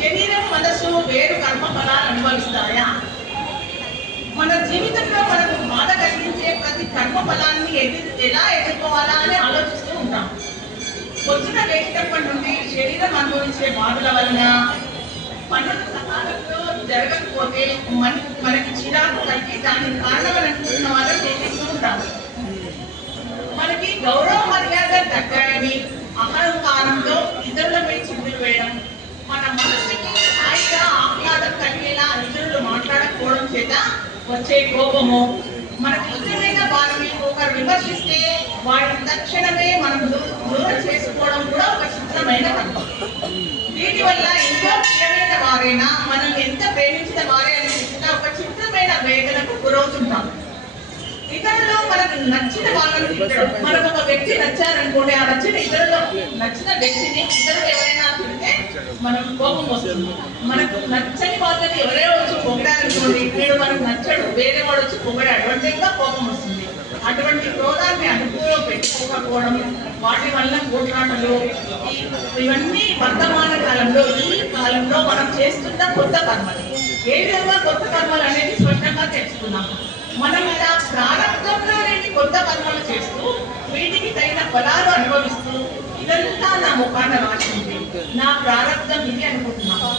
శరీరం మనసు వేరు కర్మ ఫలాలు అనుభవిస్తాయా? మన జీవితంలో మనకు బాధ కలిగించే ప్రతి కర్మ ఫలాన్ని ఎలా ఎదుర్కోవాలా అని ఆలోచిస్తూ ఉంటాం. పొద్దున లేచినప్పటి నుండి శరీరం అనుభవించే బాధల వలన పనులు సకాలంలో జరగకపోతే మన మనకి చిరాకు కలిగి దానికి కారణం అనుకుంటున్న వాళ్ళు వచ్చే కోపము మనకు ఇష్టమైన వారిని ఒకరు విమర్శిస్తే వారిని తక్షణమే మనం దూరం చేసుకోవడం కూడా ఒక చిత్రమైన కర్మ దీనివల్ల ఎంతో ప్రియమైన వారైనా మనం ఎంత ప్రేమించిన వారే అని చెప్పినా ఒక చిత్రమైన వేదనకు గురవుతుంటాం ఇతరులు మనకు నచ్చిన వాళ్ళని మనకు ఒక వ్యక్తి నచ్చారనుకోండి ఆ నచ్చిన ఇతరులు నచ్చిన వ్యక్తిని ఇతరులు ఎవరైనా తిడితే మనం కోపం వస్తుంది. మనకు నచ్చని వాళ్ళని ఎవరైనా వచ్చి పొగిడారనుకోండి వీడు మనకు నచ్చడు వేరే వాడు వచ్చి పొగిడాడు అంటే ఇంకా కోపం వస్తుంది. అటువంటి క్రోధాన్ని అదుపులో పెట్టుకోకపోవడం వాటి వల్ల కోట్లాటలు ఇవన్నీ వర్తమాన కాలంలో ఈ కాలంలో మనం చేస్తున్న కొత్త కర్మలు. ఏ విధంగా కొత్త కర్మలు అనేది స్పష్టంగా తెలుసుకున్నాము. మనం ఇలా ప్రారంభంలో నుండి కొత్త కర్మలు చేస్తూ వీటికి తగిన ఫలాలు అనుభవిస్తూ ఇదంతా నా ముఖాన రాసింది. నా ప్రారంభం ఇది అనుకుంటున్నాను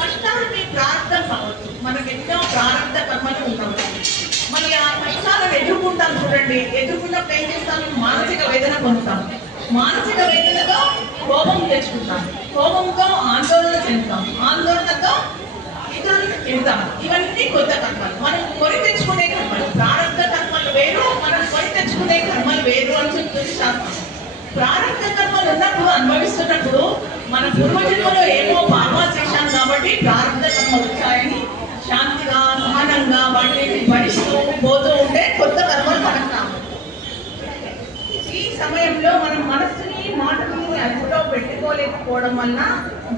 కష్టాలు మీ ప్రారంభం కావచ్చు. మనకు ఎన్నో ప్రారంభ కర్మలు ఉండవచ్చు. మరి ఆ కష్టాలను ఎదుర్కొంటాం చూడండి. ఎదుర్కొన్నప్పుడు ఏం చేస్తాం? మానసిక వేదన పొందుతాం. మానసిక వేదనతో కోపం తెచ్చుకుంటాం. కోపంతో ఆందోళన చెందుతాం. ఆందోళనతో ఇతరులను తింటాం ఇవన్నీ కొత్త కర్మలు. మనం కొని తెచ్చుకునే కర్మలు ప్రారంభ కర్మలు వేరు మనం కొని తెచ్చుకునే కర్మలు వేరు అని చెప్తుంది శాస్త్రం ప్రారంభ కర్మలు ఉన్నప్పుడు అనుభవిస్తున్నప్పుడు మన పూర్వజన్మలో ఏమో పాపాలు చేశాం కాబట్టి ప్రారంభ కర్మలు వచ్చాయని శాంతిగా సహనంగా వాటిని భరిస్తూ పోతూ ఉంటే కొత్త కర్మలు మనకు ఈ సమయంలో మనం మనస్సుని మాటని అదుపులో పెట్టుకోలేకపోవడం వలన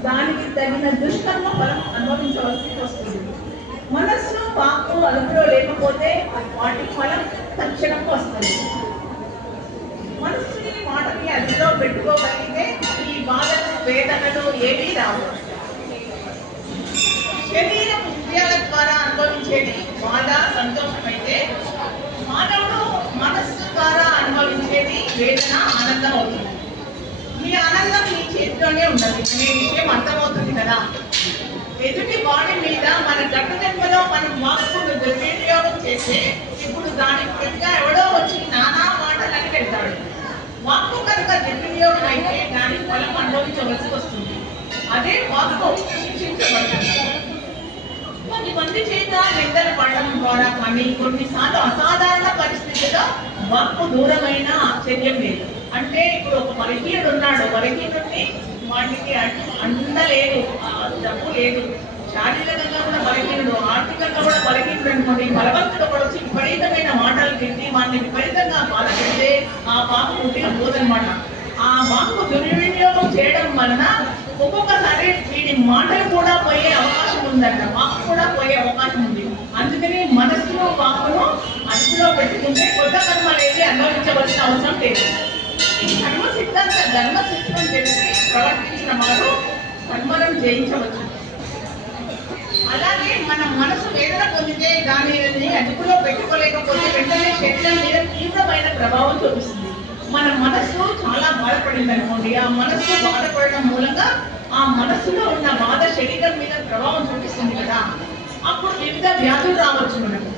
దానికి తగిన దుష్కర్మ ఫలం అనుభవించవలసి వస్తుంది. మనస్సు పాపం అదుపులో లేకపోతే వాటి ఫలం తక్షణం వస్తుంది. మనసుని మాటని అదిలో పెట్టుకోగలిగితే ఈ బాధలు వేదనలు ఏమీ రావు. శరీరం ఇంద్రియాల ద్వారా అనుభవించేది బాధ సంతోషమైతే మానవుడు మనస్సు ద్వారా అనుభవించేది వేదన ఆనందం అవుతుంది. మీ ఆనందం మీ చేతిలోనే ఉండదు అనే విషయం అర్థమవుతుంది కదా? ఎదుటి బాడీ మీద మన గత జన్మలో మనం మాకు దుర్వినియోగం చేస్తే దానికి ప్రతిగా ఎవడో వచ్చి నానా మాటలు అని పెడతాడు. వాక్కు కనుక దుర్వినియోగం అయితే దాని ఫలం అనుభవించవలసి వస్తుంది. అదే వాక్కు శిక్షించబడుతుంది. కొన్ని మంది చేత నిద్ర పడడం ద్వారా కానీ కొన్నిసార్లు అసాధారణ పరిస్థితిలో వాక్కు దూరమైన ఆశ్చర్యం లేదు. అంటే ఇప్పుడు ఒక బలహీనుడు ఉన్నాడు. బలహీనుడిని వాటికి అందలేదు. డబ్బు లేదు. శారీరకంగా కూడా బలహీనుడు ఆర్థికంగా కూడా బలహీనుడు అనుకోండి బలవంతుడు కూడా వచ్చి విపరీతమైన మాటలు తిట్టి వాడిని విపరీతంగా బాధ పెడితే ఆ వాక్కు పుట్టిన పోదనమాట ఆ వాక్కు దుర్వినియోగం చేయడం వలన ఒక్కొక్కసారి వీడి మాటలు కూడా పోయే అవకాశం ఉందంట వాక్ కూడా పోయే అవకాశం ఉంది. అందుకని మనసులో వాక్కును అదుపులో పెట్టుకుంటే కొత్త కర్మలు అనుభవించవలసిన అవసరం లేదు. ఈ కర్మ సిద్ధాంత ధర్మ సిద్ధం తెలిసి ప్రవర్తించిన వారు కర్మలను జయించవచ్చు. అలాగే మన మనసు వేదన పొందితే దానిని అదుపులో పెట్టుకోలేకపోతే వెంటనే శరీరం మీద తీవ్రమైన ప్రభావం చూపిస్తుంది. మన మనస్సు చాలా బాధపడింది అనుకోండి ఆ మనస్సు బాధపడడం మూలంగా ఆ మనస్సులో ఉన్న బాధ శరీరం మీద ప్రభావం చూపిస్తుంది కదా అప్పుడు వివిధ వ్యాధులు రావచ్చు మనకు.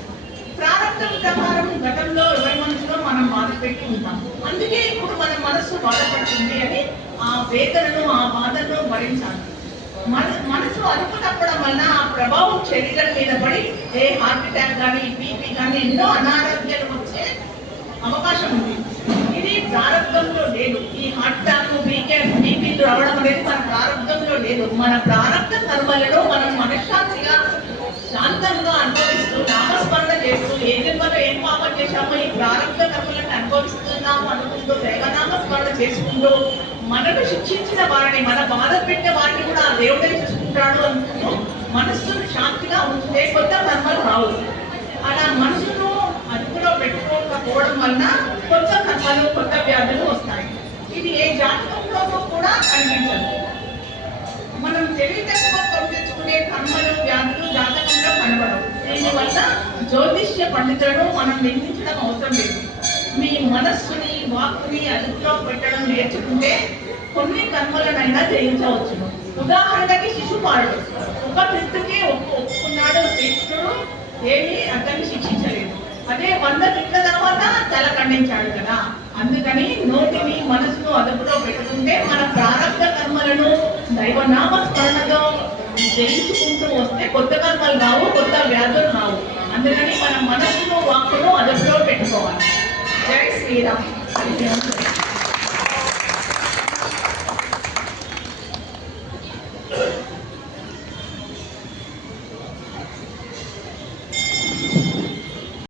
ప్రారంభం ప్రకారం గతంలో ఎవరి మనసులో మనం బాధ పెట్టి ఉంటాం. అందుకే ఇప్పుడు మన మనస్సు బాధపడుతుంది అని ఆ వేదనను ఆ బాధను భరించాలి. మన మనసు అదుపు తప్పడం వలన ఆ ప్రభావం శరీరం మీద పడి ఏ హార్ట్ అటాక్ కానీ బీపీ కానీ ఎన్నో అనారోగ్యాలు వచ్చే అవకాశం ఉంది. ఇది ప్రారంభంలో లేదు. ఈ హార్ట్ అటాక్ బీకే బీపీలు రావడం అనేది మన ప్రారంభంలో లేదు. మన ప్రారంభ కర్మలలో మనం మనశ్శాంతిగా శాంతంగా అనుభవిస్తూ నామస్మరణ చేస్తూ ఏ జన్మలో ఏం పాపం చేశామో ఈ ప్రారంభ కర్మలను అనుభవిస్తున్నాము అనుకుంటూ దైవనామస్మరణ చేసుకుంటూ మనను శిక్షించిన వారిని మన బాధ పెట్టిన వారిని కూడా ఆ దేవుడే చూసుకుంటాడు అనుకుంటూ మనస్సును శాంతిగా ఉంటే కొత్త కర్మలు రావు. అలా మనసును అదుపులో పెట్టుకోకపోవడం వలన కొత్త కథలు కొత్త వ్యాధులు వస్తాయి. ఇది ఏ జాతకంలోనూ కూడా కనిపించదు మనం తెలివితేటలో తెచ్చుకునే కర్మలు వ్యాధులు జాతకంలో కనబడవు. దీనివల్ల జ్యోతిష్య పండితులను మనం నిందించడం అవసరం లేదు. మీ మనస్సుని వాక్కుని అదుపులో పెట్టడం నేర్చుకుంటే కొన్ని కర్మలనైనా జయించవచ్చు. ఉదాహరణకి శిశుపాలుడు. ఒక పితృకే ఒప్పుకున్నాడు శ్రీకృష్ణుడు ఏమీ అతన్ని శిక్షించలేదు. అదే వంద తిట్ల తర్వాత తల ఖండించాడు కదా. అందుకని నోటిని మనసును అదుపులో పెట్టుకుంటే మన ప్రారంభ కర్మలను దైవనామ స్మరణతో జయించుకుంటూ వస్తే కొత్త కర్మలు రావు కొత్త వ్యాధులు రావు. అందుకని మన మనసును వాక్కును అదుపులో పెట్టుకోవాలి. జై శ్రీరామ్.